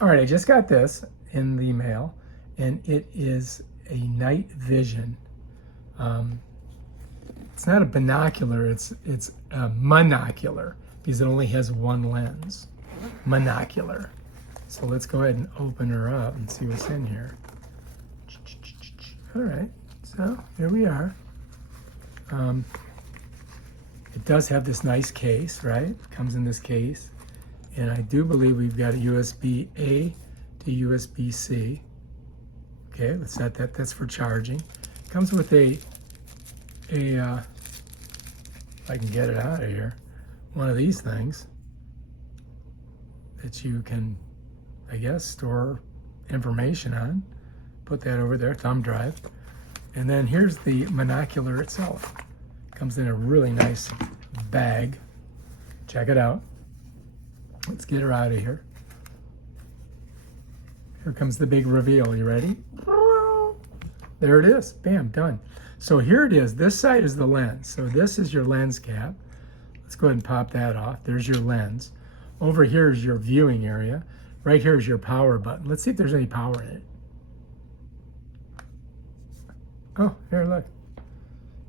All right, I just got this in the mail, and it is a night vision. It's not a binocular, it's a monocular because it only has one lens. Monocular. So let's go ahead and open her up and see what's in here. All right, so here we are. It does have this nice case, right? It comes in this case. And I do believe we've got a USB-A to USB-C. Okay, let's set that. That's for charging. Comes with if I can get it out of here, one of these things that you can, I guess, store information on. Put that over there, thumb drive. And then here's the monocular itself. Comes in a really nice bag. Check it out. Let's get her out of here. Here comes the big reveal. You ready? There it is. Bam, done. So here it is. This side is the lens. So this is your lens cap. Let's go ahead and pop that off. There's your lens. Over here is your viewing area. Right here is your power button. Let's see if there's any power in it. Oh, here, look.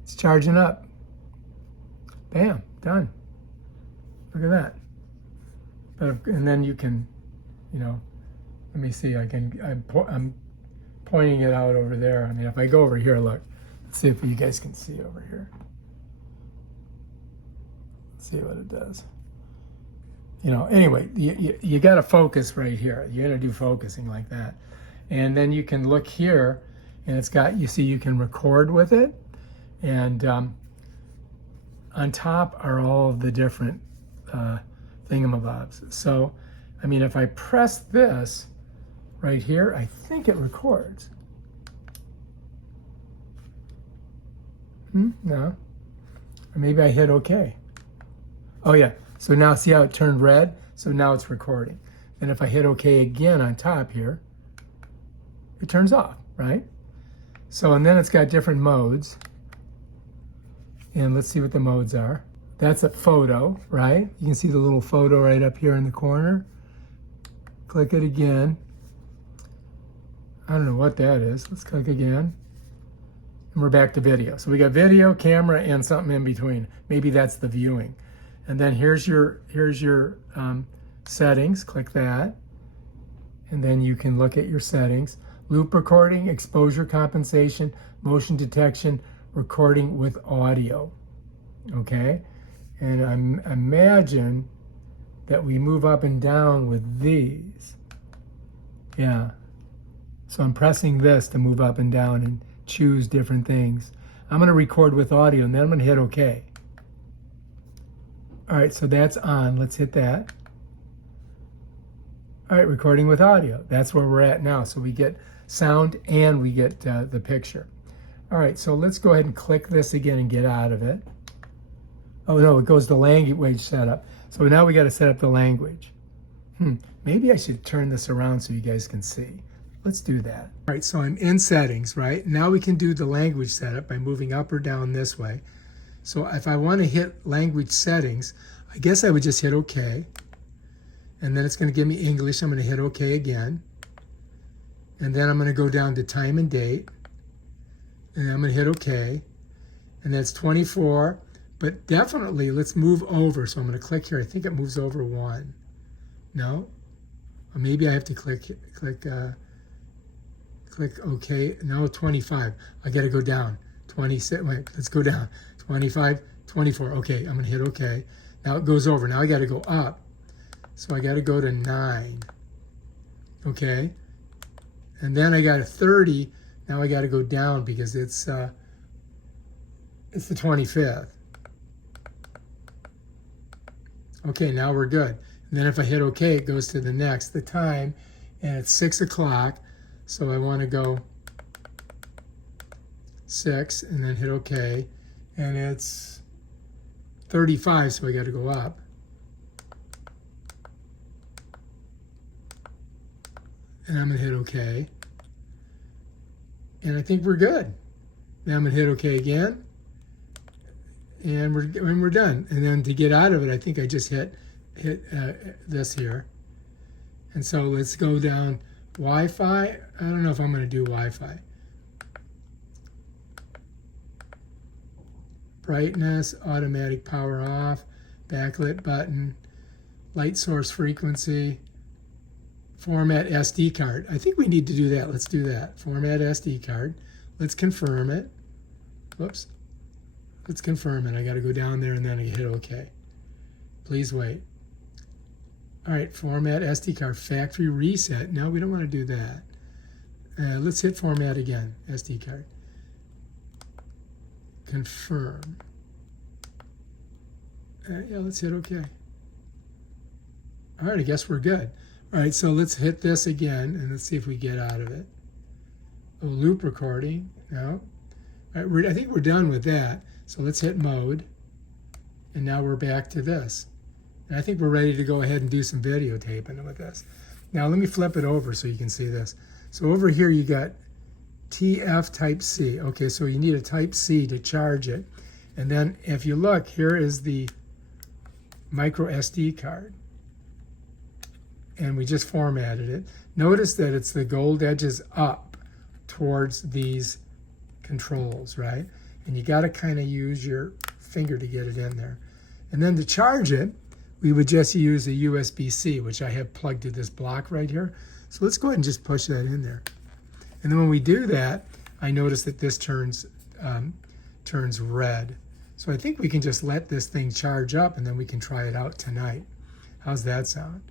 It's charging up. Bam, done. Look at that. And then you can, let me see, I'm pointing it out over there. I mean, if I go over here, look, let's see if you guys can see over here. Let's see what it does. Anyway, you got to focus right here. You got to do focusing like that. And then you can look here, and it's got, you can record with it. And on top are all of the different thingamabobs. So, I mean, if I press this right here, I think it records. No. Or maybe I hit OK. Oh, yeah. So now see how it turned red? So now it's recording. And if I hit OK again on top here, it turns off, right? So, and then it's got different modes. And let's see what the modes are. That's a photo, right? You can see the little photo right up here in the corner. Click it again. I don't know what that is. Let's click again. And we're back to video. So we got video, camera, and something in between. Maybe that's the viewing. And then here's your settings. Click that. And then you can look at your settings. Loop recording, exposure compensation, motion detection, recording with audio. Okay? And I imagine that we move up and down with these. Yeah. So I'm pressing this to move up and down and choose different things. I'm going to record with audio, and then I'm going to hit OK. All right, so that's on. Let's hit that. All right, recording with audio. That's where we're at now. So we get sound and we get the picture. All right, so let's go ahead and click this again and get out of it. Oh no, it goes to language setup. So now we got to set up the language. Maybe I should turn this around so you guys can see. Let's do that. All right, so I'm in settings, right? Now we can do the language setup by moving up or down this way. So if I want to hit language settings, I guess I would just hit OK. And then it's going to give me English. I'm going to hit OK again. And then I'm going to go down to time and date. And then I'm going to hit OK. And that's 24. But definitely, let's move over. So I'm going to click here. I think it moves over 1. No? Or maybe I have to click OK. No, 25. I got to go down. 26. Wait, let's go down. 25, 24. Okay, I'm going to hit OK. Now it goes over. Now I got to go up. So I got to go to 9. Okay? And then I got a 30. Now I got to go down because it's the 25th. Okay, now we're good. And then if I hit OK, it goes to the next, the time, and it's 6 o'clock. So I want to go 6 and then hit OK. And it's 35, so I got to go up. And I'm going to hit OK. And I think we're good. Now I'm going to hit OK again. And we're done. And then to get out of it, I think I just hit this here. And so let's go down Wi-Fi. I don't know if I'm going to do Wi-Fi. Brightness, automatic power off, backlit button, light source frequency, format SD card. I think we need to do that. Let's do that. Format SD card. Let's confirm it. Whoops. Let's confirm it. I got to go down there and then I hit OK. Please wait. All right, format SD card, factory reset. No, we don't want to do that. Let's hit format again, SD card. Confirm. Yeah, let's hit OK. All right, I guess we're good. All right, so let's hit this again, and let's see if we get out of it. Oh, loop recording. No. All right, I think we're done with that. So let's hit mode, and now we're back to this. And I think we're ready to go ahead and do some videotaping with this. Now let me flip it over so you can see this. So over here you got TF Type C. Okay, so you need a Type C to charge it. And then if you look, here is the micro SD card. And we just formatted it. Notice that it's the gold edges up towards these controls, right? And you got to kind of use your finger to get it in there. And then to charge it, we would just use a USB-C, which I have plugged to this block right here. So let's go ahead and just push that in there. And then when we do that, I notice that this turns red. So I think we can just let this thing charge up and then we can try it out tonight. How's that sound?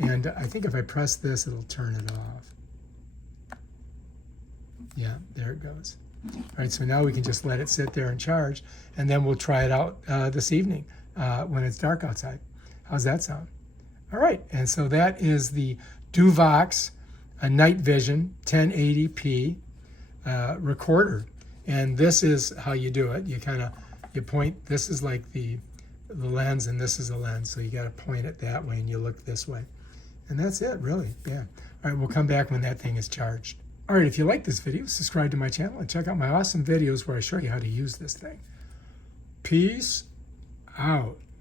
And I think if I press this, it'll turn it off. Yeah, there it goes. All right, so now we can just let it sit there and charge, and then we'll try it out this evening when it's dark outside. How's that sound? All right, and so that is the Duovox Night Vision 1080p recorder. And this is how you do it. You point, this is like the lens, and this is the lens. So you got to point it that way, and you look this way. And that's it, really. Yeah. All right, we'll come back when that thing is charged. All right, if you like this video, subscribe to my channel and check out my awesome videos where I show you how to use this thing. Peace out.